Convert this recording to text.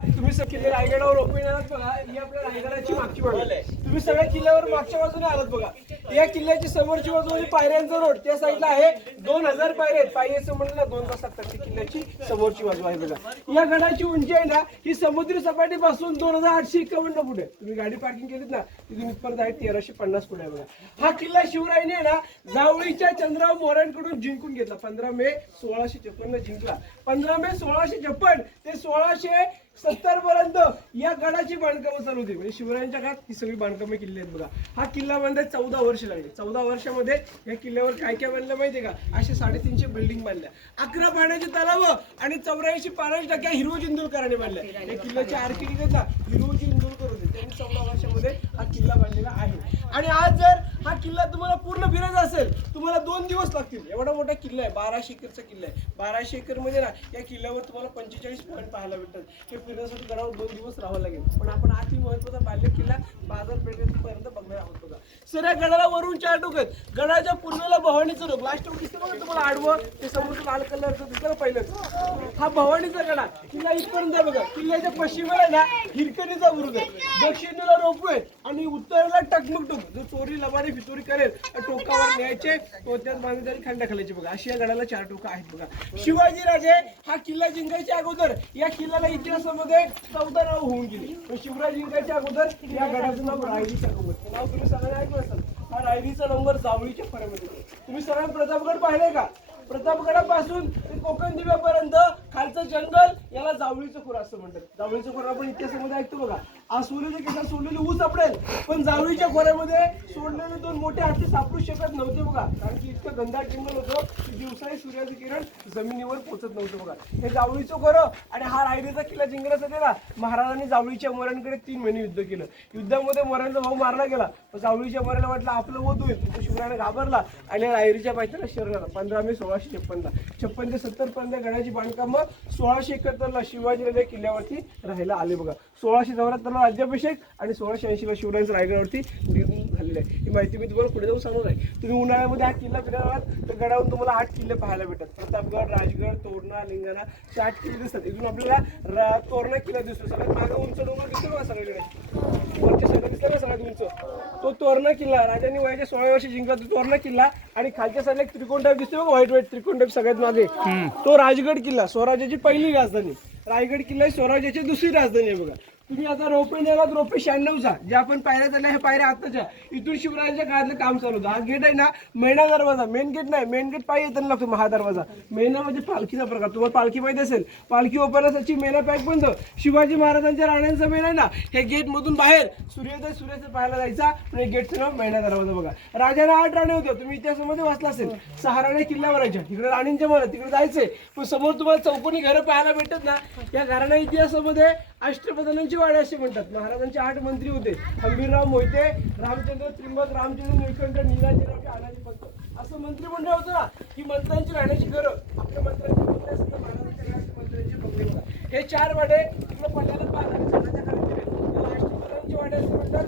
तुम्ही किल्ले रायगडावर ओपन आलात बघा. ही आपल्या रायगडाची मागची बाजू. आहे तुम्ही सगळ्या किल्ल्यावर मागच्या बाजूने आलात बघा. या किल्ल्याची समोरची बाजू म्हणजे पायऱ्यांचा रोड त्या साईडला आहे दोन हजार पायऱ्या आहेत. पायऱ्याचं म्हणलं ना दोन तास लागतात किल्ल्याची समोरची बाजू आहे बघा. या गडाची उंची आहे ना ही समुद्री सपाटीपासून दोन हजार आठशे एकावन्न फुट आहे. तुम्ही गाडी पार्किंग केलीत ना तिथून इथपर्यंत आहे तेराशे पन्नास फुट आहे बघा. हा किल्ला शिवरायने ना जावळीच्या चंद्राव मोऱ्यांकडून जिंकून घेतला. पंधरा मे सोळाशे छप्पन्न जिंकला. पंधरा मे सोळाशे छप्पन ते सोळाशे सत्तर पर्यंत या गडाची बांधकामं चालू होती. म्हणजे शिवरायांच्या काळात ही सगळी बांधकामं किल्ले आहेत बघा. हा किल्ला बांधायला चौदा वर्ष लागली. चौदा वर्षामध्ये या किल्ल्यावर काय काय बांधलं माहितीये का? असे साडेतीनशे बिल्डिंग बांधल्या. अकरा पाण्याचे तलाव आणि चौऱ्याऐंशी पाण्याच्या टाक्या हिरवो इंदुरकरांनी बांधल्या. या किल्ल्याचे आर्किटेक्ट आहेत ना हिरवो इंदुरकर होते. त्यांनी चौदा वर्षामध्ये हा किल्ला बांधलेला आहे. आणि आज जर हा किल्ला तुम्हाला पूर्ण फिरायचा असेल तुम्हाला दोन दिवस लागतील. एवढा मोठा किल्ला आहे बाराशे एकरचा किल्ला आहे. बाराशे एकरमध्ये म्हणजे ना या किल्ल्यावर तुम्हाला पंचेचाळीस पॉईंट पाहायला भेटतात. हे फिरण्यासाठी गडावर दोन दिवस राहावं लागेल. पण आपण अति महत्त्वाचा बाल्य किल्ला बाजारपेठेपर्यंत बघणार आहोत बघा. सर या गडाला वरून चार टोक आहेत. गडाच्या पूर्वेला भवानीचं रोग लास्ट टोक दिसतं बघा तुम्हाला आडवं? ते समोर लाल कलरचं दिसतं ना पहिलं. हा भवानीचा गडा. किल्ला इथपर्यंत आहे बघा. किल्ल्याच्या पश्चिमेला आहे ना हिरकणीचा बुरुज आहे. दक्षिणेला रोपवे आणि उत्तरेला टकमक टोक जो चोरी लबाडी फितोरी करेल टोकावर न्यायचे. त्यात बांधायचे आणि खंड बघा अशी या गडाला चार टोकं आहेत बघा. शिवाजीराजे हा किल्ला जिंकायच्या अगोदर या किल्ल्याला इतिहासामध्ये चौदा नाव होऊन गेले. शिवराज जिंकायच्या अगोदर या गडाचं नाव रायरीचा नंबर नाव तुम्ही सगळ्यांना ऐकलं असाल. हा रायरीचा नंबर जावळीच्या फऱ्यामध्ये तुम्ही सगळ्यांना प्रतापगड पाहिले का? प्रतापगडापासून ते कोकण दिव्यापर्यंत खालचं जंगल याला जावळीचं खोर असं म्हणतात. जावळीचं खोर आपण इतिहासामध्ये ऐकतो बघा. आसुरीच्या केसात सोडलेली ऊस सापडेल पण जावळीच्या खोऱ्यामध्ये सोडलेले दोन मोठे हत्ती सापडू शकत नव्हते बघा. कारण की इतकं गंधाट जंगल होतं की दिवसाही सूर्याचं किरण जमिनीवर पोचत नव्हतं बघा. हे जावळीचं खोरं आणि हा रायरीचा किल्ला जिंकण्याचा ना महाराजांनी जावळीच्या मरांकडे तीन महिने युद्ध केलं. युद्धामध्ये मोऱ्यांचा भाऊ मारला गेला. पण जावळीच्या मराला वाटलं आपलं वध होईल तो शिवरायाने घाबरला आणि रायरीच्या पायथ्याला शरण आला. पंधरा मे सोळाशे छप्पनला. छप्पन ते सत्तर पर्यंत गडाची बांधकामं सोळाशे एकाहत्तरला शिवाजीराजे किल्ल्यावरती राहायला आले बघा. सोळाशे चौऱ्याहत्तरला राज्याभिषेक आणि सोळाशे ऐंशीला शिवरायांचं रायगडावरती निर्माण झालेलं आहे. ही माहिती मी तुम्हाला पुढे जाऊन सांगणार आहे. तुम्ही उन्हाळ्यामध्ये हा किल्ला आलात तर गडावरून तुम्हाला आठ किल्ले पाहायला भेटतात. प्रतापगड राजगड तोरणा लिंगाणा असे आठ किल्ले दिसतात. इथून आपल्याला तोरणा किल्ला दिसतो. सगळ्यात मागे उंच डोंगर दिसतो बघा सगळीकडे वरचे सगळं दिसलं ना सगळ्यात उंच. तो तोरणा किल्ला राजांनी वयाच्या सोळा वर्षी जिंकला तो तोरणा किल्ला आणि खालच्या साईडला एक त्रिकोण टाईप दिसतो बघा व्हाईट व्हाईट त्रिकोण टाईप सगळ्यात मागे. तो राजगड किल्ला स्वराज्याची पहिली राजधानी. रायगड किल्ला ही स्वराज्याची दुसरी राजधानी आहे बघा. तुम्ही आता रोपे नेलात रोपे शहाण्णवचा जे आपण पायऱ्या चालल्या ह्या पायऱ्या आताच्या इथून शिवरायांच्या काळातलं काम चालू होतं. हा गेट आहे ना मेणा दरवाजा. मेन गेट नाही मेन गेट पायी येताना लागतो महा दरवाजा. मेना म्हणजे पालखीचा प्रकार. तुम्हाला पालखी माहिती असेल? पालखी ओपरण्यासाठी मेना पॅक बंद शिवाजी महाराजांच्या राण्यांचा मेन आहे ना हे गेट मधून बाहेर सूर्योदय सूर्याचं पाहायला जायचा. पण हे गेटचं नाव मेणा दरवाजा बघा. राजाला आठ राणे होते तुम्ही इतिहासामध्ये वाचला असेल. सहा राणे किल्ल्यावर यायच्या तिकडे राणींच्या मला तिकडे जायचंय. पण समोर तुम्हाला चौकोनी घरं पाहायला भेटतात ना. या घराण्या इतिहासामध्ये अष्टप्रधानांची वाडे असे म्हणतात. महाराजांचे आठ मंत्री होते. हंबीरराव मोहिते रामचंद्र त्रिंबक रामचंद्र निळकंठ निराजीराव आनाजी पंत. असं मंत्रिमंडळ होतं ना ही मंत्र्यांची राहण्याची घरं. आपल्या मंत्र्यांची बंगले महाराजांच्या बंगले हे चार वाडे आपल्या पल्ल्याला पाहणार अष्टप्रधानांची वाडे असे म्हणतात